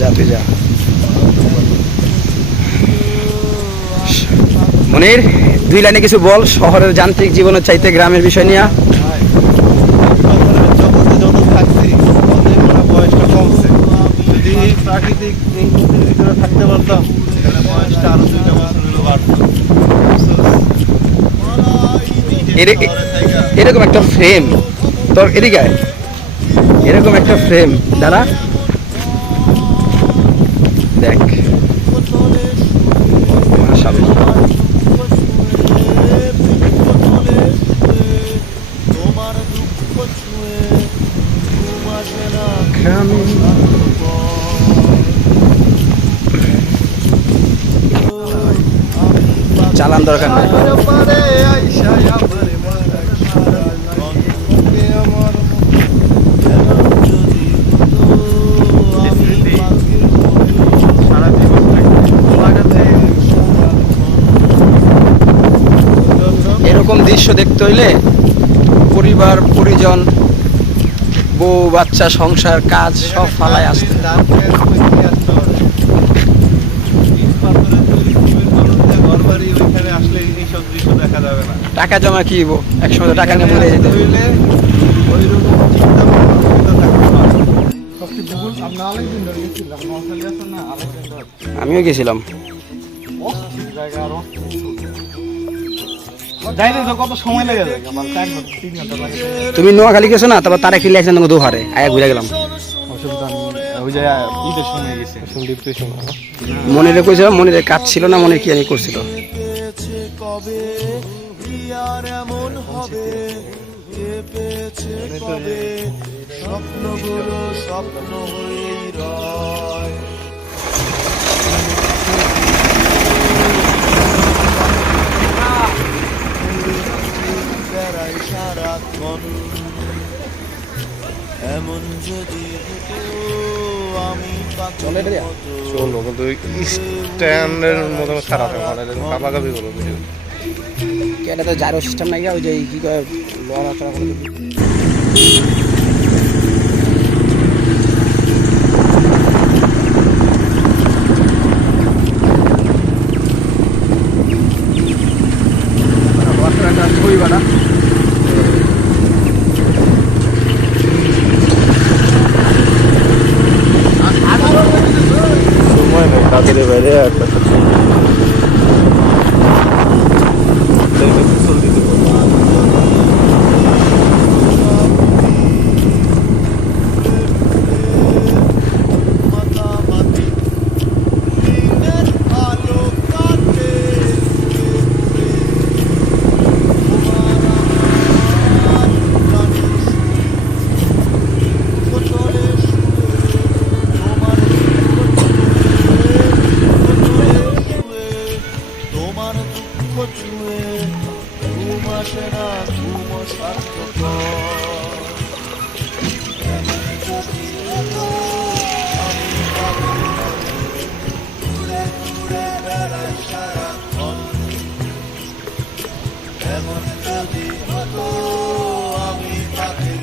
যা মনির দুই লাইনে কিছু বল শহরের যান্ত্রিক জীবনের চাইতে গ্রামের বিষয় নিয়ে। প্রাকৃতিক ভিতরে থাকতে পারতাম তাহলে বয়সটা আরও দুইটা বছর হলো বাড়তো। এরকম একটা ফ্রেম তোর এদিকে একটা ফ্রেম দাঁড়া। দেখ। চালান দরকার নাই। দৃশ্য দেখতে হইলে পরিবার, পরিজন, বউ, বাচ্চা, সংসার, কাজ সব ফালায় আসতে টাকা জমা কি? একসময় টাকা নিয়ে মরে যেতে আমিও গেছিলাম। যাইতে তো কত সময় লেগে যায়। আমার চার ঘণ্টা তিন ঘণ্টা লাগে। তুমি নোয়াখালী গেছো না? তারপর তারা কিনলে একসাথে দুহারে। আয়া ঘুরে গেলাম। অসুবিধা নেই। ওই যে ঈদের সময় গেছে। সন্দীপ্তের সময় মনিরে কইছে মনিরে কাজ ছিল না মনির কি জানি করছিল। এমন যদি হতো আমি চলে রে চলো কিন্তু স্ট্যান্ডের মতো খারাপ মানে কাবাকাবি করো এটা তো জারো সিস্টেম নাই ওই যে কি কয় লড়া চড়া করে ছবি সময় নেই কাজের বাইরে একটা চুয়ে ঘুম আসে না ঘুম স্বার্থপর